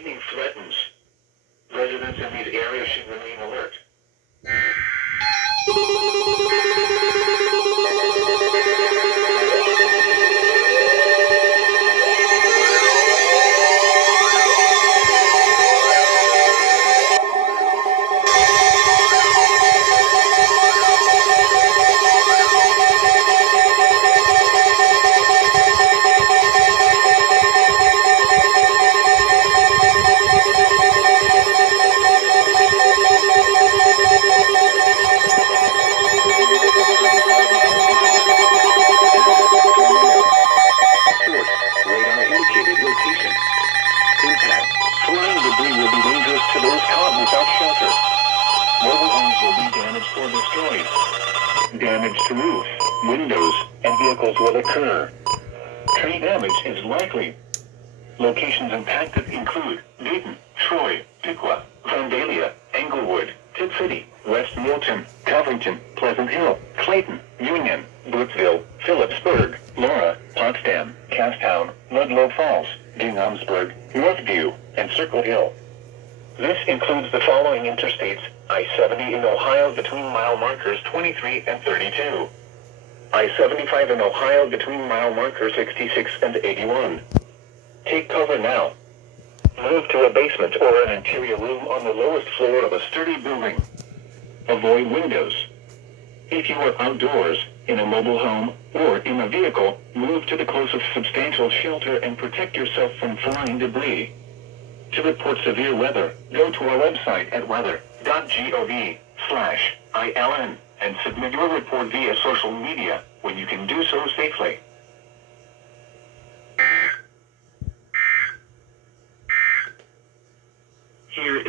lightning threatens. Residents in these areas should remain alert. Radar indicated location. Impact. Flying debris will be dangerous to those caught without shelter. Mobile homes will be damaged or destroyed. Damage to roofs, windows, and vehicles will occur. Tree damage is likely. Locations impacted include Dayton, Troy, Piqua, Vandalia, Englewood, Tip City, West Milton, Covington, Pleasant Hill, Clayton, Union, Brooksville, Phillipsburg, Laura, Potsdam, Casttown, Ludlow Falls, Binghamsburg, Northview, and Circle Hill. This includes the following interstates: I-70 in Ohio between mile markers 23 and 32. I-75 in Ohio between mile markers 66 and 81. Take cover now. Move to a basement or an interior room on the lowest floor of a sturdy building. Avoid windows. If you are outdoors, in a mobile home, or in a vehicle, move to the closest substantial shelter and protect yourself from flying debris. To report severe weather, go to our website at weather.gov/ILN and submit your report via social media when you can do so safely. Here